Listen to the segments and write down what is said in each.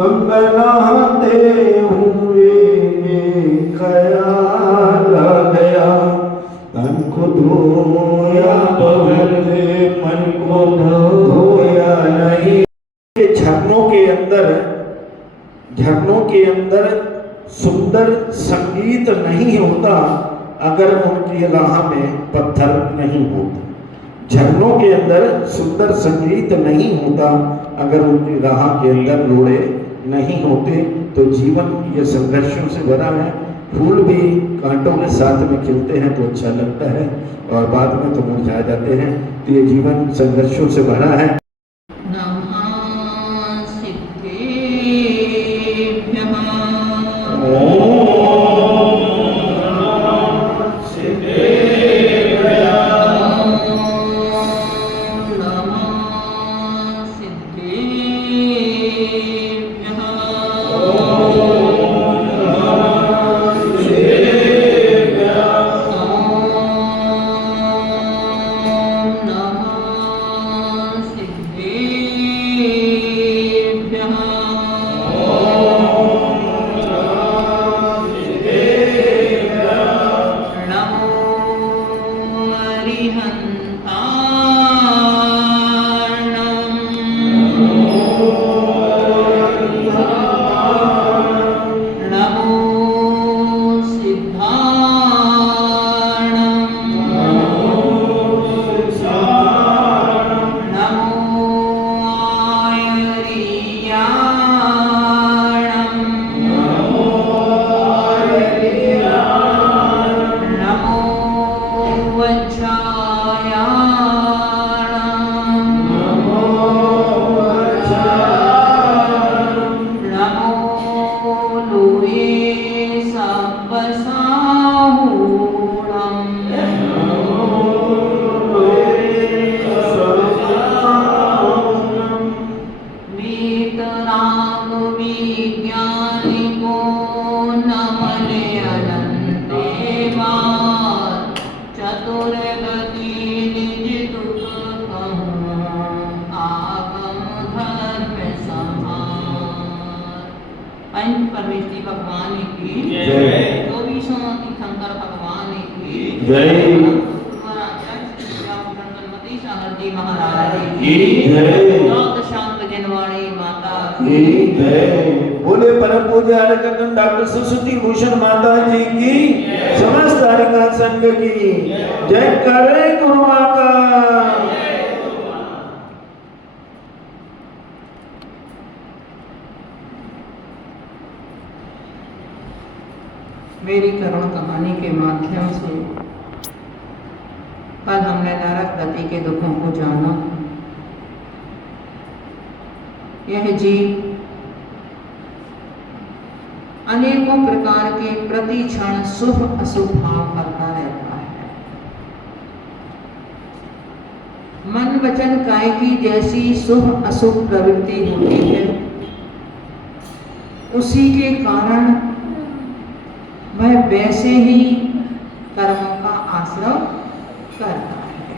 मंगलाते हुए ख्याल आ गया, तन को धोया बगल से मन को धोया नहीं। झरनों के अंदर सुंदर संगीत नहीं होता अगर उनकी राह में पत्थर नहीं होते। झरनों के अंदर सुंदर संगीत नहीं होता अगर उनकी राह के अंदर रोड़े नहीं होते। तो जीवन ये संघर्षों से भरा है। फूल भी कांटों के साथ में खिलते हैं तो अच्छा लगता है और बाद में तो मुरझा जाते हैं। तो ये जीवन संघर्षों से भरा है। परमेश्वरी भगवान की जय। 24वां तीर्थंकर भगवान की जय। महाराज की जय। शांत जनवाणी माता की जय। बोले परम पूज्य हरकतन डॉक्टर सरस्वती भूषण माता जी की, समस्त हरिका संघ की जय। करे गुरु माता। मेरी करुण कहानी के माध्यम से कल हमने नरक गति के दुखों को जाना। यह जीव अनेकों प्रकार के प्रति क्षण शुभ अशुभ भाव करता रहता है। मन वचन काय की जैसी शुभ अशुभ प्रवृत्ति होती है, उसी के कारण वह वैसे ही कर्मों का आश्रय करता है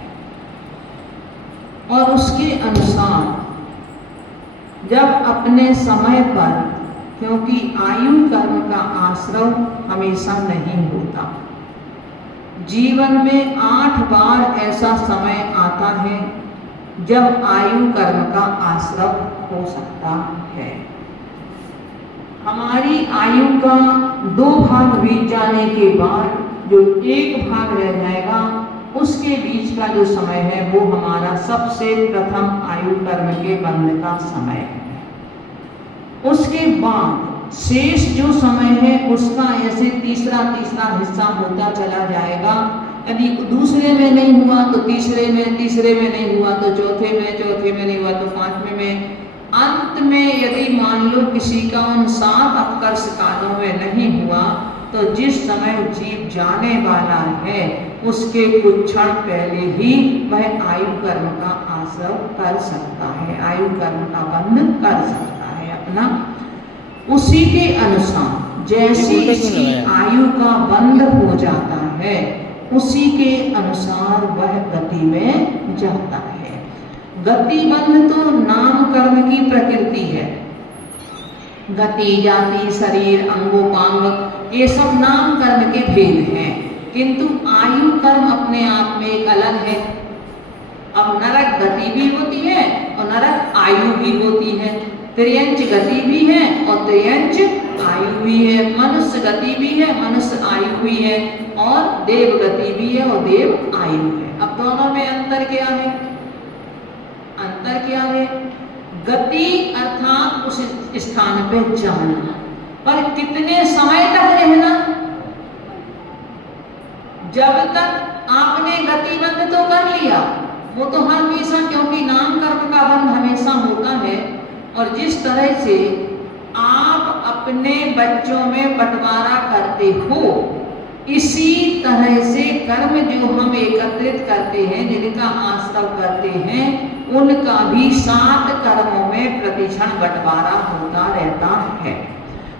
और उसके अनुसार जब अपने समय पर, क्योंकि आयु कर्म का आश्रय हमेशा नहीं होता, जीवन में 8 बार ऐसा समय आता है जब आयु कर्म का आश्रय हो सकता है। हमारी आयु का 2 भाग बीत जाने के बाद जो 1 भाग रह जाएगा, उसके बीच का जो समय है वो हमारा सबसे प्रथम आयु कर्म के बंध का समय है। उसके बाद शेष जो समय है उसका ऐसे तीसरा हिस्सा होता चला जाएगा। यदि दूसरे में नहीं हुआ तो तीसरे में नहीं हुआ तो चौथे में नहीं हुआ तो 5वें में। अंत में यदि मान लो किसी का उन 7 अपकर्ष कालों में नहीं हुआ तो जिस समय जीव जाने वाला है उसके कुछ क्षण पहले ही वह आयु कर्म का आश्रय कर सकता है, आयु कर्म का बंध कर सकता है अपना। उसी के अनुसार जैसी इसकी आयु का बंध हो जाता है, उसी के अनुसार वह गति में जाता है। गति बंध तो नाम कर्म की प्रकृति है। गति, जाति, शरीर, अंगोपांग, ये सब नाम कर्म के भेद हैं, किंतु आयु कर्म अपने आप में एक अलग है। अब नरक गति भी होती है और नरक आयु भी होती है, त्रियंच गति भी है और त्रियंच आयु भी है, मनुष्य गति भी है, मनुष्य आयु भी है, और देव गति भी है और देव आयु है। अब दोनों में अंतर क्या है? अंतर क्या है? गति अर्थात उस स्थान पे जाना, पर कितने समय तक रहना? जब तक आपने गति बंद तो कर लिया, वो तो हमेशा, क्योंकि नाम कर्म का बंध हमेशा होता है। और जिस तरह से आप अपने बच्चों में बंटवारा करते हो, इसी तरह से कर्म जो हम एकत्रित करते हैं, जिनका आश्रव करते हैं, उनका भी 7 कर्मों में प्रतिक्षण बंटवारा होता रहता है।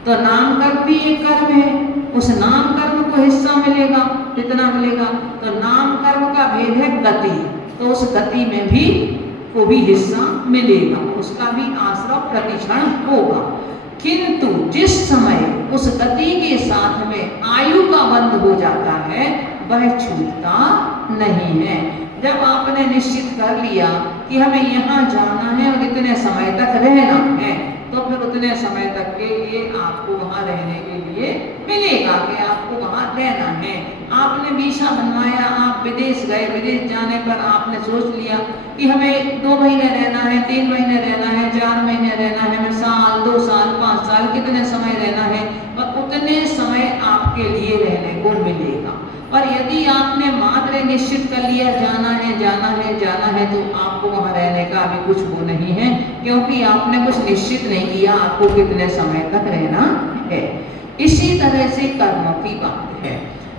तो नाम कर्म भी एक कर्म है, उस नाम कर्म को हिस्सा मिलेगा, कितना मिलेगा? तो नाम कर्म का भेद है गति, तो उस गति में भी को भी हिस्सा मिलेगा, उसका भी आश्रव प्रतिक्षण होगा। किंतु जिस समय उस गति के साथ में आयु का बंध हो जाता है, वह छूटता नहीं है। जब आपने निश्चित कर लिया कि हमें यहाँ जाना है और इतने समय तक रहना है, तो फिर उतने समय तक के लिए आपको वहाँ रहने के लिए मिलेगा कि आपको वहाँ रहना है। आपने वीसा बनवाया, आप विदेश गए, विदेश जाने पर आपने सोच लिया कि हमें 2 महीने रहना है, 3 महीने रहना है, 4 महीने रहना है, हमें साल, 2 साल, 5 साल, कितने समय रहना है, और उतने समय आपके लिए रहने को मिलेगा। पर यदि आपने मात्र निश्चित कर लिया जाना है, जाना है, जाना है, तो आपको वहाँ रहने का अभी कुछ वो नहीं है, क्योंकि आपने कुछ निश्चित नहीं किया आपको कितने समय तक रहना है। इसी तरह से कर्मों की बात है।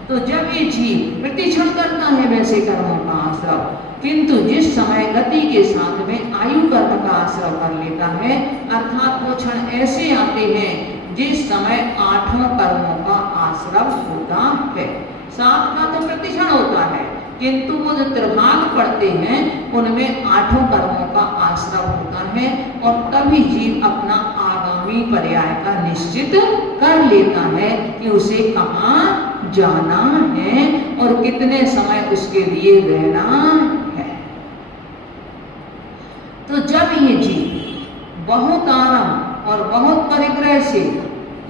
तो जब ये जीव प्रतिक्षण करता है वैसे कर्मों का आश्रव, किंतु जिस समय गति के साथ में आयु कर्म का आश्रव कर लेता है, अर्थात वो क्षण ऐसे आते हैं जिस समय 8 कर्मों का आश्रव होता है। 7 का तो प्रतिक्षण होता है, किंतु वो जो त्रिभाग पढ़ते हैं उनमें 8 कर्मों का आश्रव होता है, और तभी जीव अपना आगामी पर्याय का निश्चित कर लेता है कि उसे कहाँ जाना है और कितने समय उसके लिए रहना है। तो जब ये जीव बहुत आराम और बहुत परिग्रह से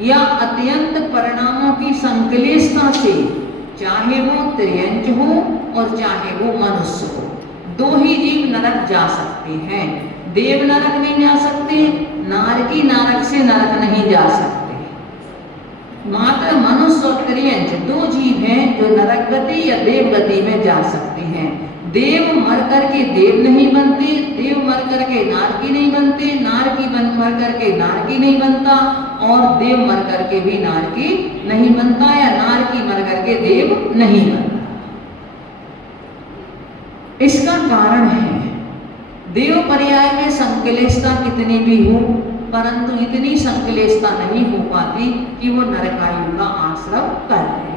या अत्यंत परिणामों की संकलेशता से, चाहे वो त्रियंच हो और चाहे वो मनुष्य हो, 2 ही जीव नरक जा सकते हैं। देव नरक नहीं जा सकते, नारकी नारक से नरक नहीं जा सकते। मात्र मनुष्य और त्रियंच 2 जीव हैं जो नरक गति या देव गति में जा सकते हैं। देव मर करके देव नहीं बनते, देव मर करके नारकी नहीं बनते, नारकी मर करके नारकी नहीं बनता, और देव मर करके भी नारकी नहीं बनता, या नारकी मर करके देव नहीं बनता। इसका कारण है देव पर्याय में संकलेशता कितनी भी हो, परंतु इतनी संकलेशता नहीं हो पाती कि वो नरकायु का आश्रव कर ले,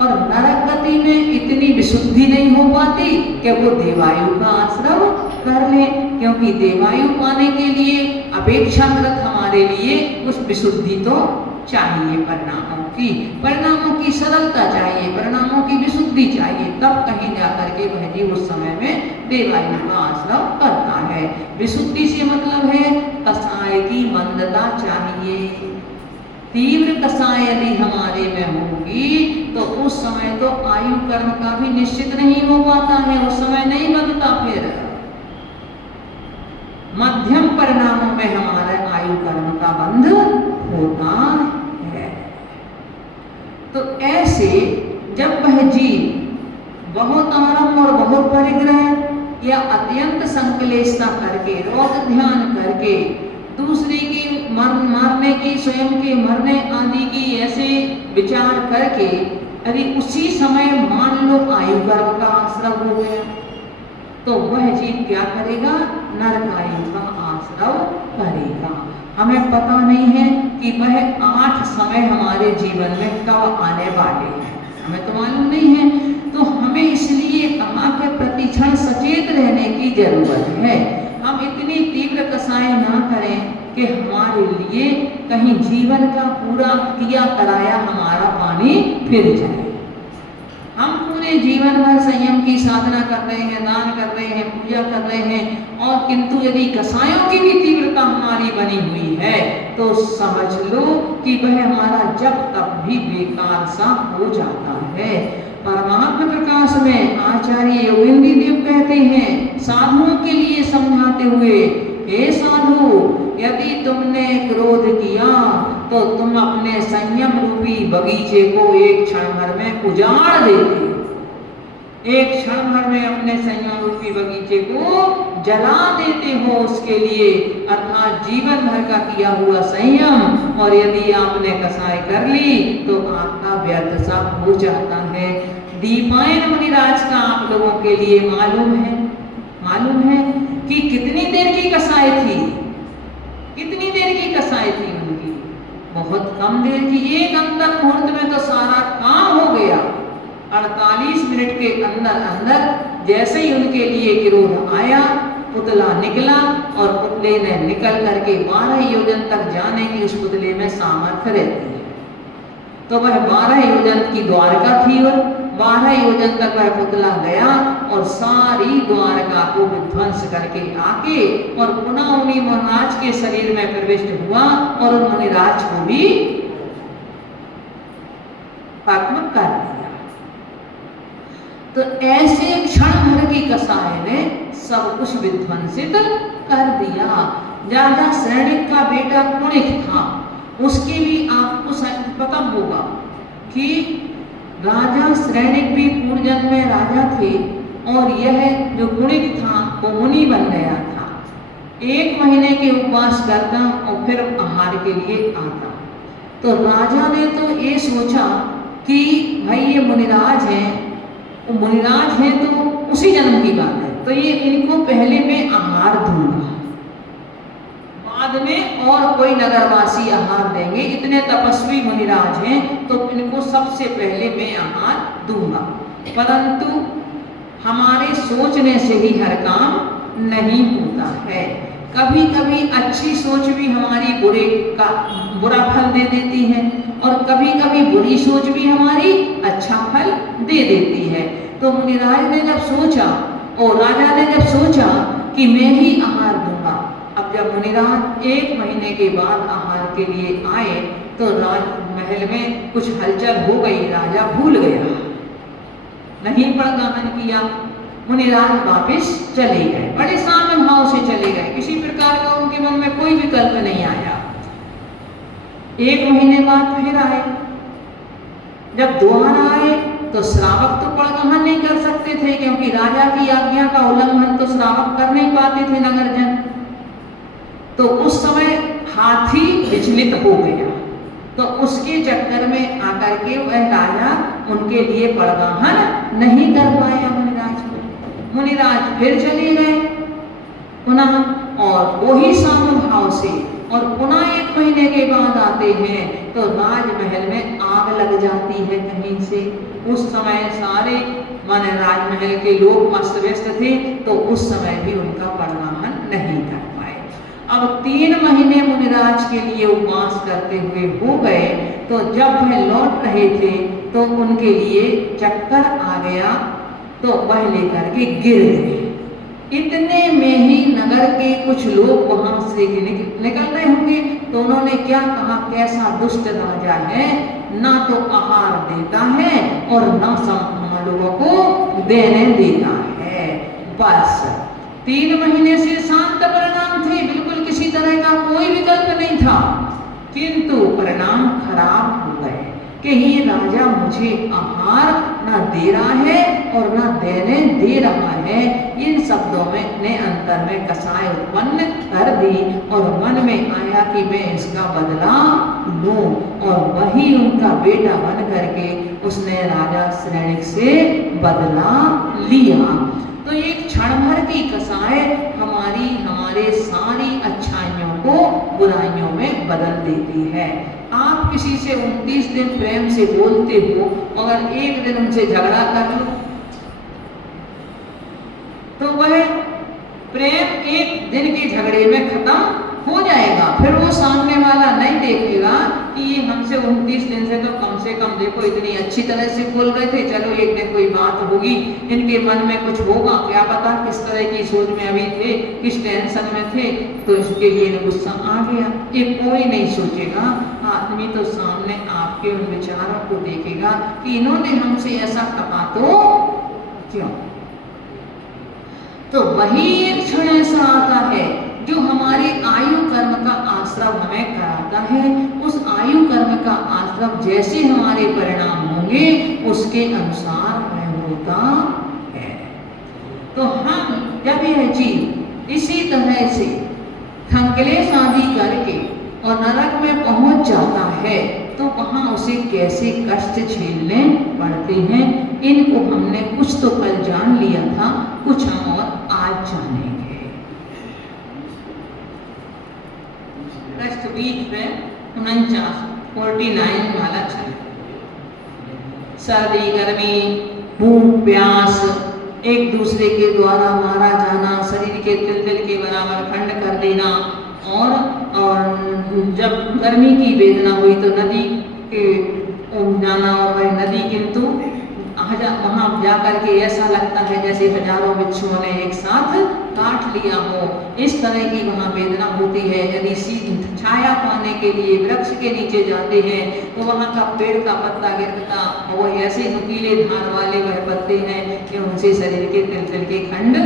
और नरक गति में इतनी विशुद्धि नहीं हो पाती कि वो देवायु का आश्रव कर ले, क्योंकि देवायु पाने के लिए अपेक्षाकृत हमारे लिए कुछ विशुद्धि तो चाहिए, परिणामों की सरलता चाहिए, परिणामों की विशुद्धि चाहिए, तब कहीं जाकर के वह जीव उस समय में देवायु का आश्रव करता है। विशुद्धि से मतलब है कसाय की मंदता चाहिए। तीव्र कसाय यदि हमारे में होगी तो उस समय तो आयु कर्म का भी निश्चित नहीं हो पाता है, उस समय नहीं बनता। फिर मध्यम परिणामों में हमारा आयु कर्म का बंध होता है। तो ऐसे जब वह जीव बहुत आराम और बहुत परिग्रह या अत्यंत संकलेशता करके, रोज ध्यान करके, दूसरे की मारने की, स्वयं के मरने आदि की ऐसे विचार करके, यदि उसी समय मान लो आयु कर्म का आश्रव हो गया, तो वह जीव क्या करेगा? नरकायु का आश्रव करेगा। हमें पता नहीं है कि वह 8 समय हमारे जीवन में कब आने वाले हैं, हमें तो मालूम नहीं है। तो हमें इसलिए कहा कि प्रतिक्षण सचेत रहने की जरूरत है। हम इतनी तीव्र कसाई ना करें कि हमारे लिए कहीं जीवन का पूरा किया कराया हमारा पानी फिर जाए। हम पूरे जीवन भर संयम की साधना कर रहे हैं, दान कर रहे हैं, पूजा कर रहे हैं, और किंतु यदि कसायों की भी तीव्रता हमारी बनी हुई है तो समझ लो कि वह हमारा जब तब भी बेकार सा हो जाता है। परमात्मा प्रकाश में आचार्य योगेंद्र देव कहते हैं साधुओं के लिए समझाते हुए, हे साधु, यदि तुमने क्रोध किया तो तुम अपने संयम रूपी बगीचे को एक क्षण भर में उजाड़ देते हो, एक क्षण भर में अपने संयम रूपी बगीचे को जला देते हो उसके लिए, अर्थात जीवन भर का किया हुआ संयम। और यदि आपने कसाई कर ली तो आपका व्यर्थ सा हो जाता है। दीपायन मुनिराज का आप लोगों के लिए मालूम है कि कितनी देर की कसाई थी, कितनी देर की कसाई थी उनकी, बहुत कम देर की। एक अंतर मुहूर्त में तो सारा काम हो गया। 48 मिनट के अंदर अंदर जैसे ही उनके लिए क्रोध आया, पुतला निकला और पुतले ने निकल करके 12 योजन तक जाने की उस पुतले में सामर्थ्य रहती है। तो वह 12 योजन की द्वारका थी और 12 योजन तक वह पुतला गया और सारी द्वारका को विध्वंस करके आके और पुनः उन्हीं मुनिराज के शरीर में प्रविष्ट हुआ और उन मुनिराज को भी भस्म कर दिया। तो ऐसे क्षण भर की कसाई ने सब कुछ विध्वंसित कर दिया। राजा श्रेणिक का बेटा कुणिक था, उसकी भी आपको पता होगा कि राजा श्रेणिक भी पूर्व जन्म में राजा थे और यह जो कुणिक था वो मुनि बन गया था। 1 महीने के उपवास करता और फिर आहार के लिए आता। तो राजा ने तो ये सोचा कि भाई ये मुनिराज हैं तो उसी जन्म की बात है, तो ये इनको पहले मैं आहार दूंगा, बाद में और कोई नगरवासी आहार देंगे। इतने तपस्वी मुनिराज हैं तो इनको सबसे पहले मैं आहार दूंगा। परंतु हमारे सोचने से ही हर काम नहीं होता है। कभी कभी अच्छी सोच भी हमारी बुरा फल दे देती है और कभी कभी बुरी सोच भी हमारी अच्छा फल दे देती है। तो मुनिराज ने जब सोचा और राजा ने जब सोचा कि मैं ही आहार दूंगा, अब जब मुनिराज 1 महीने के बाद आहार के लिए आए तो राजमहल में कुछ हलचल हो गई। राजा भूल गया, नहीं पड़गाहन किया। मुनिराज वापिस चले गए, बड़े सामने भाव से चले गए, किसी प्रकार का उनके मन में कोई विकल्प नहीं आया। 1 महीने बाद फिर आए। जब दोबारा आए तो श्रावक तो पड़गाहन नहीं कर सकते थे, क्योंकि राजा की आज्ञा का उल्लंघन तो श्रावक कर नहीं पाते थे नगरजन। तो उस समय हाथी विचलित हो गया, तो उसके चक्कर में आकर के वह राजा उनके लिए पड़गाहन नहीं कर पाया मुनिराज को। मुनिराज फिर चले गए पुनः और वही सामभाव से, और पुनः 1 महीने के बाद आते हैं तो राजमहल में आग लग जाती है कहीं से। उस समय सारे माने राजमहल के लोग अस्त व्यस्त थे, तो उस समय भी उनका पड़गाहन नहीं कर पाए। अब 3 महीने मुनिराज के लिए उपवास करते हुए हो गए, तो जब वह लौट रहे थे तो उनके लिए चक्कर आ गया, तो वह लेकर के गिर गए। इतने में ही नगर के कुछ लोग वहां से निकल रहे होंगे, तो उन्होंने क्या कहा, कैसा दुष्ट राजा है, ना तो आहार देता है और ना हम लोगों को देने देता है। बस 3 महीने से शांत परिणाम थे, बिल्कुल किसी तरह का कोई विकल्प नहीं था, किंतु परिणाम खराब हो गए कि ये राजा मुझे आहार ना दे रहा है और ना देने दे रहा है। इन शब्दों में ने अंतर में कसाय उत्पन्न कर दी और मन में आया कि मैं इसका बदला लूं, और वही उनका बेटा बन करके उसने राजा श्रेणिक से बदला लिया। तो एक क्षण भर की कसाय हमारे सारी अच्छाइयों को बुराइयों में बदल देती है। आप किसी से 29 दिन प्रेम से बोलते हो, अगर 1 दिन उनसे झगड़ा कर लो तो वह प्रेम 1 दिन के झगड़े में खत्म हो जाएगा। फिर वो सामने वाला नहीं देखेगा कि ये हमसे 29 दिन से तो कम से कम देखो इतनी अच्छी तरह से बोल रहे थे, चलो एक दिन कोई बात होगी, इनके मन में कुछ होगा, क्या पता किस तरह की सोच में अभी थे, किस टेंशन में थे, तो इसके लिए गुस्सा आ गया। ये कोई नहीं सोचेगा, आदमी तो सामने आपके उन विचारों को देखेगा कि इन्होंने हमसे ऐसा कहा तो क्यों। तो वही एक क्षण ऐसा आता है जो हमारे आयु कर्म का आश्रम हमें कराता है। उस आयु कर्म का आश्रम जैसे हमारे परिणाम होंगे उसके अनुसार वह होता है। तो हम जब यह जीव इसी तरह से क्लेश आदि करके और नरक में पहुंच जाता है तो वहां उसे कैसे कष्ट झेलने पड़ते हैं, इनको हमने कुछ तो कल जान लिया था, कुछ हम और आज जानेंगे। कष्ट वीक में 49 वाला चल, सर्दी गर्मी भूख प्यास, एक दूसरे के द्वारा मारा जाना, शरीर के तिल के बराबर खंड कर देना, और जब गर्मी की वेदना हुई तो नदी के जाना, और वह नदी किंतु वहां जाकर के ऐसा लगता है जैसे हजारों बिच्छुओं ने एक साथ काट लिया हो, इस तरह की वहां वेदना होती है। यदि छाया पाने के लिए वृक्ष के नीचे जाते हैं तो वहां का पेड़ का पत्ता गिरता, और वो ऐसे नुकीले धार वाले वह पत्ते हैं कि उनसे शरीर के तिल के खंड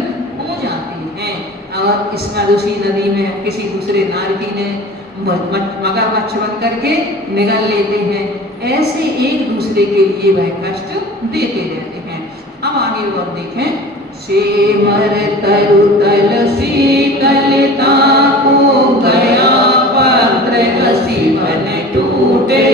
हो जाते हैं। और इसमें उसी नदी में किसी दूसरे नारकी ने मगरमच्छ बन करके निगल लेते हैं, ऐसे एक दूसरे के लिए वह कष्ट देते रहते हैं। अब आगे और देखें, सेमर तरु तल शीतलता को गया पत्र कसी बन टूटे,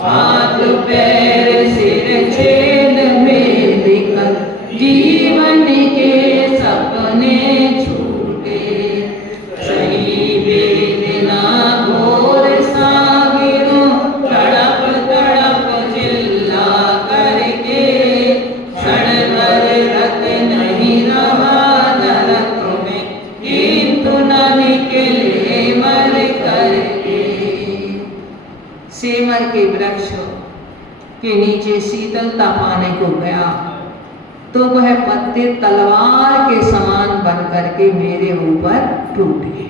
हाथ पैर सिर छेद में दिखल जीवन के सपने छूटे, सही वेदना घोर सागिरों तड़प तड़प चिल्ला करके, क्षण भर रत नहीं रहा नरक में, किंतु न निकले मर करके। सेमर के वृक्ष के नीचे शीतलता पाने को गया तो वह पत्ते तलवार के समान बन करके मेरे ऊपर टूटे,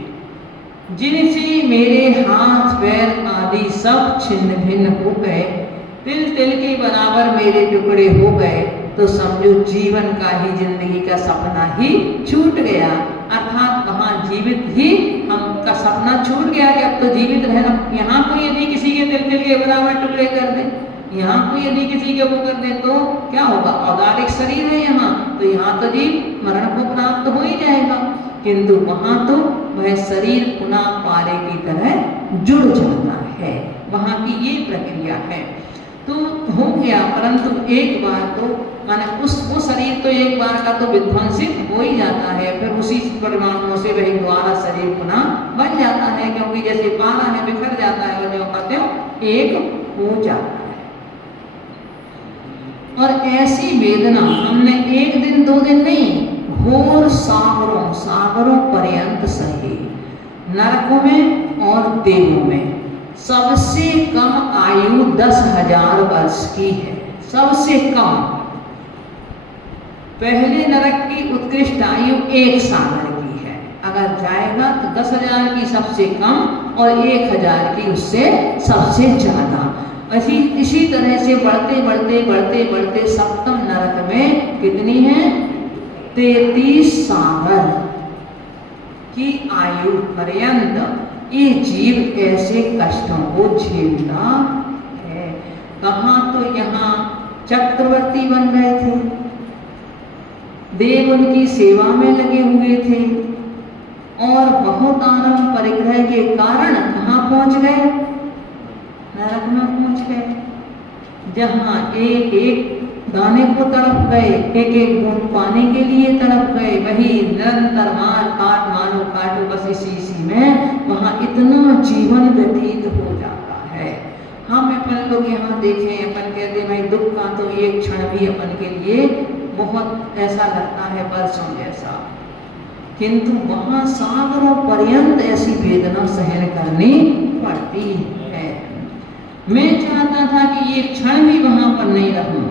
जिनसे मेरे हाथ पैर आदि सब छिन्न भिन्न हो गए, तिल के बराबर मेरे टुकड़े हो गए। तो समझो जीवन का ही, जिंदगी का सपना ही छूट गया, अर्थात वहां जीवित ही हम का सपना छूट गया कि अब तो जीवित रहना। यहाँ कोई यदि किसी के तिल के बराबर टुकड़े कर दे, यहाँ कोई यदि किसी के वो कर दे तो क्या होगा, औदारिक शरीर है यहाँ, तो यहाँ तो जीव मरण को प्राप्त हो ही जाएगा, किंतु वहां तो वह शरीर पुनः पारे की तरह जुड़ जाता है। वहां की ये प्रक्रिया है। तो हो गया, परंतु एक बार तो माने वो शरीर तो एक बार का तो विध्वंसित हो ही जाता है, फिर उसी परिणामों से वही द्वारा शरीर पुनः बन जाता है, क्योंकि जैसे पारा है बिखर जाता है और जो कहते हो एक हो जाता है। और ऐसी वेदना हमने एक दिन दो दिन नहीं, घोर सागरों पर्यंत सही, नरकों में और देवों में। सबसे कम आयु 10,000 वर्ष की है, सबसे कम। पहले नरक की उत्कृष्ट आयु 1 सागर की है, अगर जाएगा तो 10,000 की सबसे कम और 1,000 की उससे सबसे ज्यादा। इसी तरह से बढ़ते सप्तम नरक में कितनी है, 33 सागर की आयु पर्यंत ये जीव ऐसे कष्टों को झेलता है। कहाँ तो यहाँ चक्रवर्ती बन गए थे, देव उनकी सेवा में लगे हुए थे, और बहुत आनंद परिग्रह के कारण कहाँ पहुंच गए, नरक में पहुंच गए, जहाँ एक एक दाने को तड़प गए, एक एक बूंद पाने के लिए तड़प गए, वही निरंतर मार काटो बस इसी में वहाँ इतना जीवन व्यतीत हो जाता है। हम अपन लोग यहाँ देखें, अपन कहते भाई दुख का तो एक क्षण भी अपन के लिए बहुत ऐसा लगता है वर्षों जैसा, किंतु वहां सागरों पर्यंत ऐसी वेदना सहन करनी पड़ती है। मैं चाहता था कि ये क्षण भी वहां पर नहीं रहूं,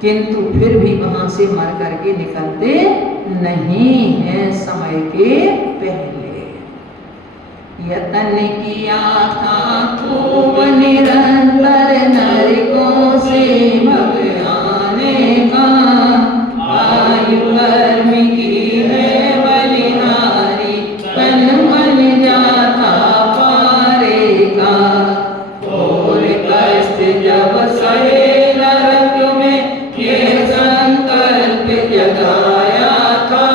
किंतु फिर भी वहां से मर करके निकलते नहीं है समय के पहले। यतन किया था खूब निरंतर नरकों से भगाने का, आयु कर्म की है बलिहारी, तन मन जाता पारे का। और कष्ट जब सहे नरक में ये संकल्प जगाया था,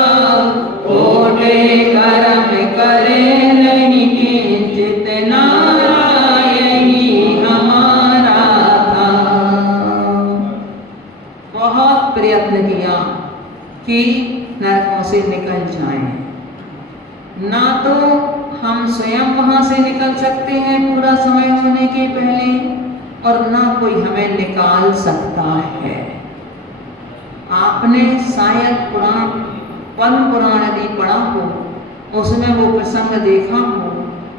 कोटे कर्म करे नहीं किंचित नारायणी हमारा था। बहुत प्रयत्न किया कि नरकों से निकल जाएं, ना तो हम स्वयं वहां से निकल सकते हैं पूरा समय होने के पहले, और ना कोई हमें निकाल सकता है। आपने शायद पुराण, पद्म पुराण यदि पढ़ा हो, उसमें वो प्रसंग देखा हो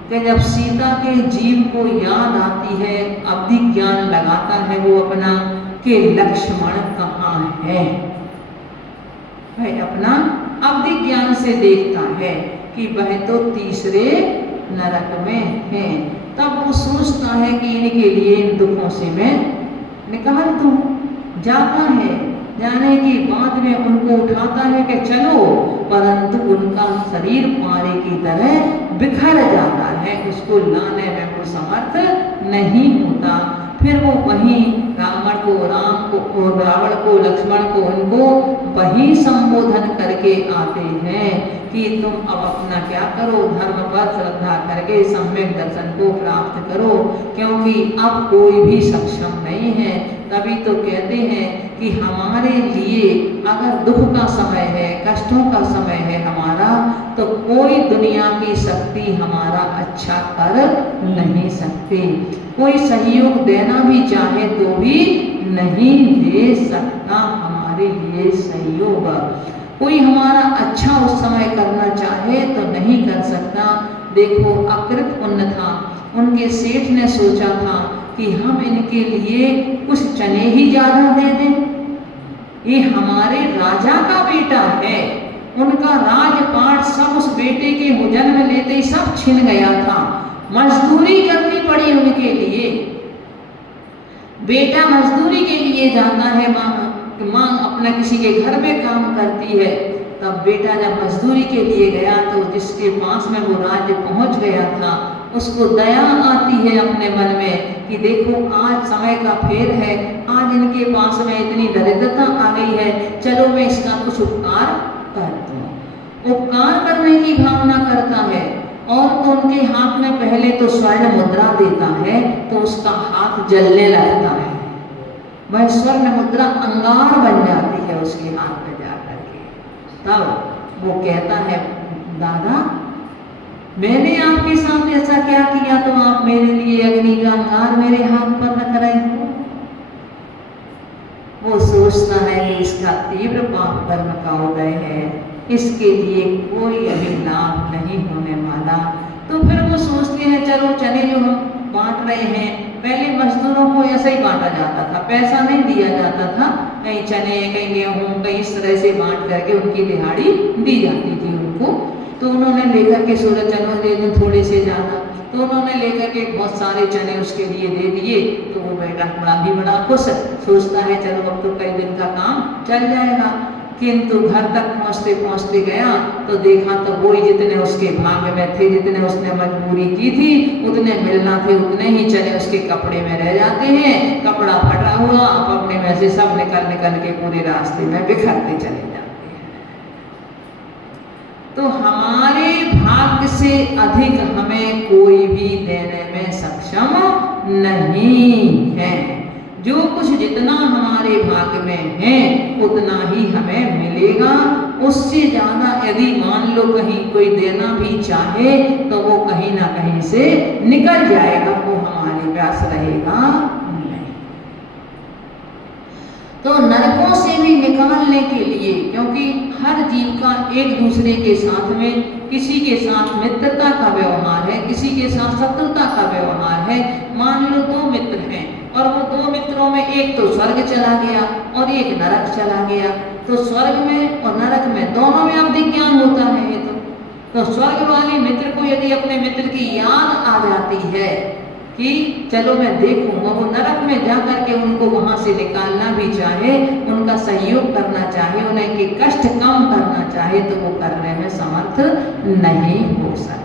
कि जब सीता के जीव को याद आती है, अवधि ज्ञान लगाता है वो अपना कि लक्ष्मण कहाँ है, भाई अपना अवधि ज्ञान से देखता है कि वह तो तीसरे नरक में है। तब वो सोचता है कि इनके लिए इन दुखों से मैं निकाल दूं। जाता है, जाने के बाद में उनको उठाता है कि चलो, परंतु उनका शरीर पारे की तरह बिखर जाता है, उसको लाने में वो समर्थ नहीं होता। फिर वो वहीं रावण को, राम को और रावण को, लक्ष्मण को, उनको वही संबोधन करके आते हैं कि तुम अब अपना क्या करो, धर्म पर श्रद्धा करके सम्यक दर्शन को प्राप्त करो, क्योंकि अब कोई भी सक्षम नहीं है। तभी तो कहते हैं कि हमारे लिए अगर दुख का समय है, कष्टों का समय है हमारा, तो कोई दुनिया की शक्ति हमारा अच्छा कर नहीं सकती। कोई सहयोग देना भी चाहे तो भी नहीं दे सकता हमारे लिए सहयोग। कोई हमारा अच्छा उस समय करना चाहे तो नहीं कर सकता। देखो, अकृत पुण्य था, उनके सेठ ने सोचा था कि हम इनके लिए कुछ चने ही ज्यादा दे दें, ये हमारे राजा का बेटा है, उनका राजपाट सब उस बेटे के जन्म लेते ही सब छिन गया था, मजदूरी करनी पड़ी उनके लिए। बेटा मजदूरी के लिए जाता है, माँ अपना किसी के घर में काम करती है, तब बेटा जब मजदूरी के लिए गया तो जिसके पास में वो राज्य पहुंच गया था, उसको दया आती है अपने मन में कि देखो आज समय का फेर है, आज इनके पास में इतनी दरिद्रता आ गई है, चलो मैं इसका कुछ उपकार कर दूं। उपकार करने की भावना करता है और तो उनके हाथ में पहले तो स्वर्ण मुद्रा देता है तो उसका हाथ जलने लगता है, वह स्वर्ण मुद्रा अंगार बन जाती है उसके हाथ में जाकर के। तब वो कहता है, दादा मैंने आपके साथ ऐसा क्या किया तो आप मेरे लिए अग्नि का अंगार मेरे हाथ पर रख रहे हो। वो सोचता है कि इसका तीव्र पाप कर्म का उदय है, इसके लिए कोई अभी लाभ नहीं होने वाला। तो फिर वो सोचते हैं चलो चने जो हम बांट रहे हैं, पहले मजदूरों को ऐसा ही बांटा जाता था, पैसा नहीं दिया जाता था, कहीं चने कहीं गेहूँ कहीं इस तरह से बांट करके उनकी दिहाड़ी दी जाती थी उनको। तो उन्होंने लेकर के सोचा चलो दे दूं थोड़े से ज़्यादा, तो उन्होंने लेकर के बहुत सारे चने उसके लिए दे दिए। तो वो बेटा बड़ा खुश, सोचता है चलो अब तो कई दिन का काम चल जाएगा। किंतु घर तक पहुँचते पहुँचते गया तो देखा तो वही जितने उसके भाग्य में थे, जितने उसने मजबूरी की थी उतने मिलना थे, उतने ही चने उसके कपड़े में रह जाते हैं। कपड़ा फटा हुआ, अपने में से सब निकल निकल के पूरे रास्ते में बिखरते चले जाते हैं। तो हमारे भाग्य से अधिक हमें कोई भी देने में सक्षम नहीं है। जो कुछ जितना हमारे भाग्य में है उतना ही हमें मिलेगा, उससे ज़्यादा यदि मान लो कहीं कोई देना भी चाहे तो वो कहीं ना कहीं से निकल जाएगा, वो हमारे पास रहेगा नहीं। तो नरकों से भी निकालने के लिए, क्योंकि हर जीव का एक दूसरे के साथ में, किसी के साथ मित्रता का व्यवहार है, किसी के साथ शत्रुता का व्यवहार है। मान लो 2 मित्र हैं और वो 2 मित्रों में एक तो स्वर्ग चला गया और एक नरक चला गया, तो स्वर्ग में और नरक में दोनों में अवधिक ज्ञान होता है। ये तो स्वर्ग वाले मित्र को यदि अपने मित्र की याद आ जाती है कि चलो मैं देखूंगा, वो नरक में जा करके उनको वहां से निकालना भी चाहे, उनका सहयोग करना चाहे, उन्हें के कष्ट कम करना चाहे, तो वो करने में समर्थ नहीं हो सकता।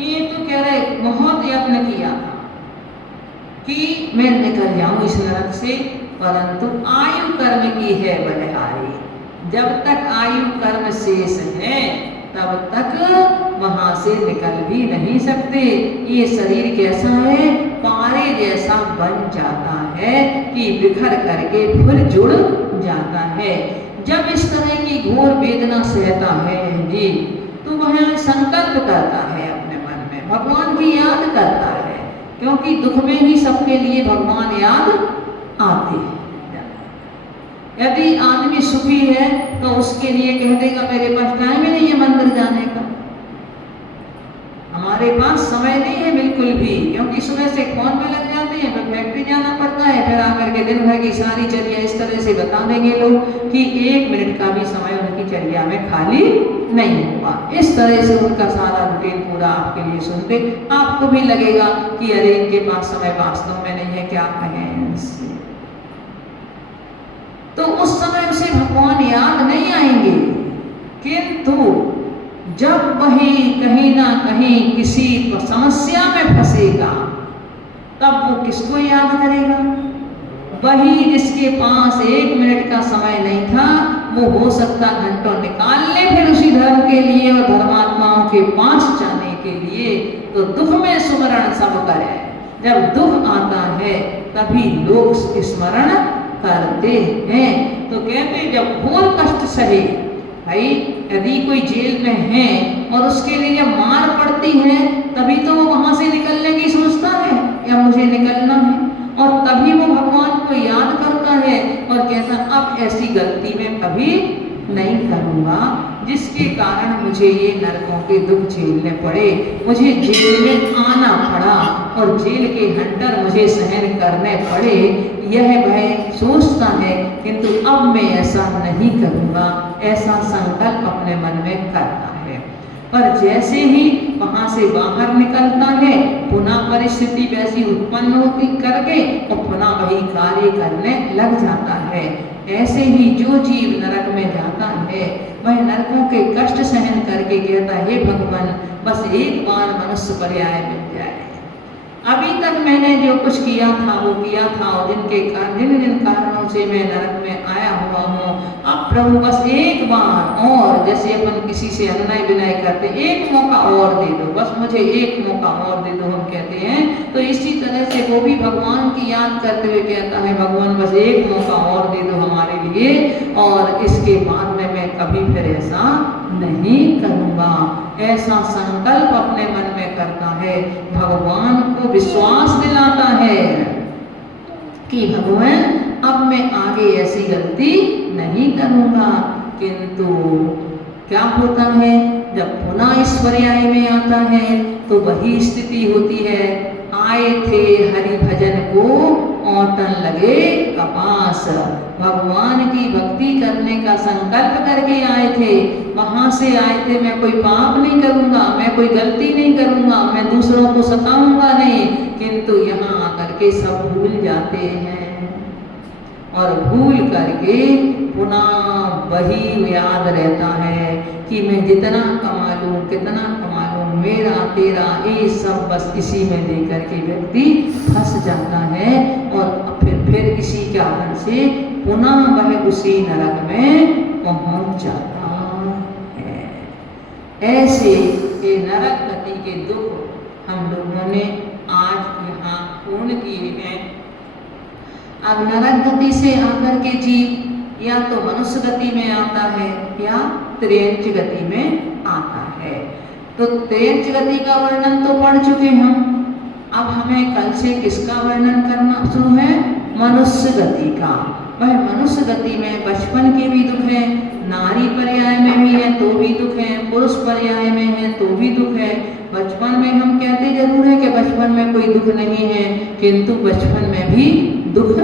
ये तो कह रहे बहुत यत्न किया था कि मैं निकल जाऊं इस नरक से, परंतु आयु कर्म की है बलिहारी। जब तक आयु कर्म शेष है तब तक वहां से निकल भी नहीं सकते। ये शरीर कैसा है, पारे जैसा बन जाता है कि बिखर करके फिर जुड़ जाता है। जब इस तरह की घोर वेदना सहता है जी, तो वह संकल्प करता है अपने मन में, भगवान की याद करता है, क्योंकि दुख में ही सबके लिए भगवान याद आते हैं। यदि आदमी सुखी है तो उसके लिए कह देगा मेरे पास टाइम ही नहीं है मंदिर जाने का, हमारे पास समय नहीं है बिल्कुल भी, क्योंकि सुबह से फोन में लग जाते हैं, फिर फैक्ट्री जाना पड़ता है, फिर आकर के दिन भर की सारी चर्या इस तरह से बता देंगे लोग कि 1 मिनट का भी समय उनकी चर्या में खाली नहीं हुआ। इस तरह से उनका सारा रूटीन पूरा आपके लिए सुनते आपको भी लगेगा कि अरे इनके पास समय वास्तव में नहीं है, क्या कहें इनसे। तो उस समय उसे भगवान याद नहीं आएंगे, किंतु जब वही कहीं ना कहीं किसी समस्या में फंसेगा तब वो किसको याद करेगा? वही जिसके पास 1 मिनट का समय नहीं था, वो हो सकता घंटों निकाल ले फिर उसी धर्म के लिए और धर्मात्माओं के पास जाने के लिए। तो दुख में सुमरण सब करे, जब दुख आता है तभी लोग स्मरण करते हैं। तो कहते जब घोर कष्ट सहे, भाई यदि कोई जेल में है और उसके लिए जब मार पड़ती है तभी तो वो वहां से निकलने की सोचता है या मुझे निकलना है, और तभी वो भगवान को याद करता है और कहता अब ऐसी गलती में कभी नहीं करूंगा जिसके कारण मुझे ये नरकों के दुख झेलने पड़े, मुझे जेल में आना पड़ा और जेल के हंटर मुझे सहन करने पड़े, यह वह सोचता है। किंतु अब मैं ऐसा नहीं करूंगा, ऐसा संकल्प अपने मन में करता है। पर जैसे ही वहां से बाहर निकलता है पुनः परिस्थिति वैसी उत्पन्न होती करके और पुनः वही कार्य करने लग जाता है। ऐसे ही जो जीव नरक में जाता है वह नरकों के कष्ट सहन करके कहता है हे भगवान बस एक बार मनुष्य पर्याय मिल जाए, अभी तक मैंने जो कुछ किया था वो किया था और जिन जिन कारणों से मैं नरक में आया हुआ हूँ, अब प्रभु बस एक बार और, जैसे अपन किसी से अन्याय विनय करते एक मौका और दे दो, बस मुझे एक मौका और दे दो हम कहते हैं। तो इसी तरह से वो भी भगवान की याद करते हुए कहता है भगवान बस एक मौका और दे दो हमारे लिए, और इसके बाद में मैं कभी फिर ऐसा नहीं करूँगा। ऐसा संकल्प अपने मन में करता है, भगवान को विश्वास दिलाता है कि भगवान अब मैं आगे ऐसी गलती नहीं करूँगा। किंतु क्या होता है जब पुनः ईश्वर्याय में आता है तो वही स्थिति होती है, आए थे हरि भजन को औटन लगे कपास, भगवान की भक्ति करने का संकल्प करके आए थे, वहां से आए थे मैं कोई पाप नहीं करूंगा, मैं कोई गलती नहीं करूंगा, मैं दूसरों को सताऊंगा नहीं, किंतु यहाँ आकर के सब भूल जाते हैं और भूल करके पुनः वही याद रहता है कि मैं जितना कमा लूँ कितना कमा लूँ, मेरा तेरा ये सब बस इसी में लेकर के व्यक्ति फंस जाता है और फिर इसी कारण से पुनः वह उसी नरक में पहुंच जाता है। ऐसे ये नरक गति के दुख हम लोगों ने आज यहाँ पूर्ण किए हैं। अब नरक गति से आकर के जीव या तो मनुष्य गति में आता है या त्रियंच गति में आता है। तो त्रियंच गति का वर्णन तो पढ़ चुके हम, अब हमें कल से किसका वर्णन करना शुरू है? मनुष्य गति का। वह मनुष्य गति में बचपन के भी दुख है, नारी पर्याय में भी है तो भी दुख है, पुरुष पर्याय में है तो भी दुख है। बचपन में हम कहते जरूर है कि बचपन में कोई दुख नहीं है, किंतु बचपन में भी दुख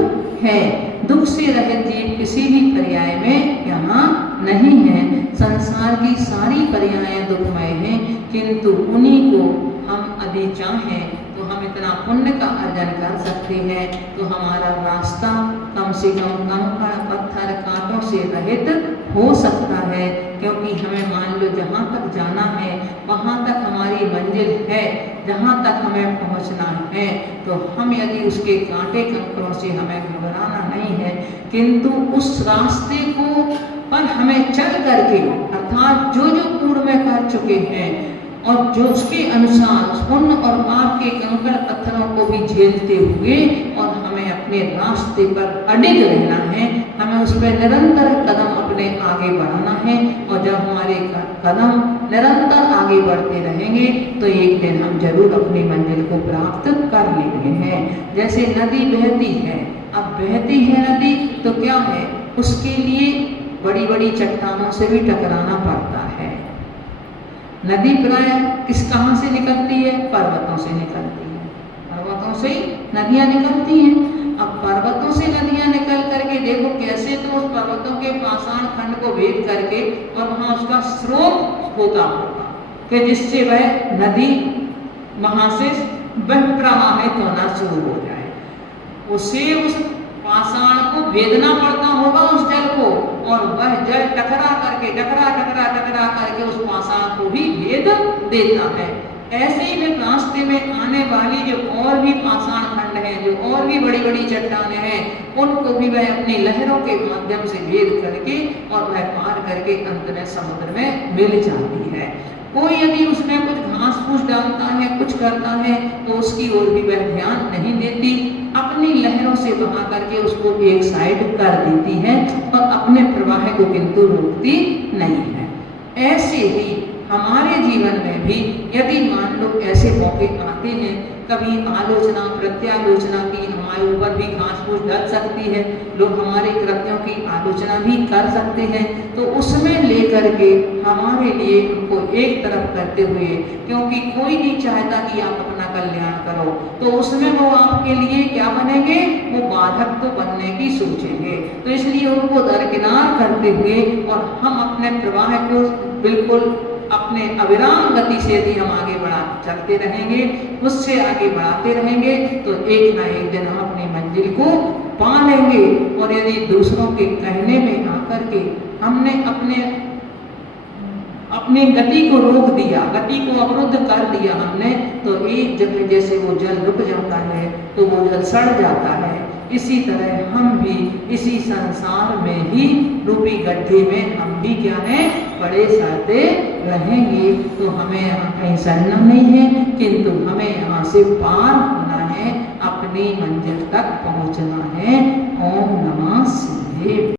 है। दुख से रहित जीव किसी भी पर्याय में यहाँ नहीं है। संसार की सारी पर्याय दुखमय हैं, किंतु उन्हीं को हम यदि चाहें तो हम इतना पुण्य का अर्जन कर सकते हैं तो हमारा रास्ता कम से कम कंकड़ पत्थर कांटों से रहित हो सकता है। क्योंकि हमें मान लो जहाँ तक जाना है वहाँ तक हमारी मंजिल है, जहाँ तक हमें पहुँचना है, तो हम यदि उसके कांटे कंकड़ों से हमें घबराना नहीं है, किंतु उस रास्ते को पर हमें चल करके अर्थात जो जो पूर्व में कर चुके हैं और जो उसके अनुसार पुण्य और पाप के कंकड़ पत्थरों को भी झेलते हुए और हमें अपने रास्ते पर अडिग रहना है, हमें उस पर निरंतर कदम अपने आगे बढ़ाना है। और जब हमारे कदम निरंतर आगे बढ़ते रहेंगे तो एक दिन हम जरूर अपनी मंजिल को प्राप्त कर लेंगे हैं। जैसे नदी बहती है, अब बहती है नदी तो क्या है, उसके लिए बड़ी बड़ी चट्टानों से भी टकराना पड़ता है। नदी प्राय कहाँ से निकलती है? पर्वतों से निकलती है, पर्वतों से नदियाँ निकलती हैं। अब पर्वतों से नदियाँ निकल करके देखो कैसे तो उस पर्वतों के पाषाण खंड को भेद करके और वहाँ उसका स्रोत होता होगा कि जिससे वह नदी वहाँ से वह प्रवाहित होना शुरू हो जाए। उसे उस पाषाण को भेदना पड़ता होगा उस जल को, और वह जल टकरा करके उस पाषाण को भी भेद देता है। ऐसे ही में रास्ते में आने वाली जो और भी पाषाण खंड हैं, जो और भी बड़ी बड़ी चट्टानें हैं, उनको भी वह अपनी लहरों के माध्यम से भेद करके और वह पार करके अंत में समुद्र में मिल जाती है। कोई यदि उसमें कुछ घास फूस डालता है, कुछ करता है, तो उसकी ओर भी वह ध्यान नहीं देती, अपनी लहरों से बहा करके उसको एक साइड कर देती है और अपने प्रवाह को किंतु रोकती नहीं है। ऐसे ही हमारे जीवन में भी यदि मान लो ऐसे मौके आते हैं, कभी आलोचना प्रत्यालोचना की हमारे ऊपर भी घास फूस डल सकती है, लोग हमारे कृत्यों की आलोचना भी कर सकते हैं, तो उसमें लेकर के हमारे लिए उनको एक तरफ करते हुए, क्योंकि कोई नहीं चाहता कि आप अपना कल्याण करो, तो उसमें वो आपके लिए क्या बनेंगे? वो बाधक तो बनने की सोचेंगे। तो इसलिए उनको दरकिनार करते हुए और हम अपने प्रवाह को बिल्कुल अपने अविराम गति से यदि हम आगे चलते रहेंगे, उससे आगे बढ़ाते रहेंगे, तो एक ना एक दिन हम अपनी मंजिल को पा लेंगे। और यदि दूसरों के कहने में आकर के हमने अपनी गति को रोक दिया, गति को अवरुद्ध कर दिया हमने, तो एक जगह जैसे वो जल रुक जाता है तो वो जल सड़ जाता है। इसी तरह हम भी इसी संसार में ही रूपी गड्ढे में हम भी क्या है, पड़े सड़ते रहेंगे। तो हमें यहाँ कहीं सड़ना नहीं है, किंतु हमें यहाँ से पार होना है, अपनी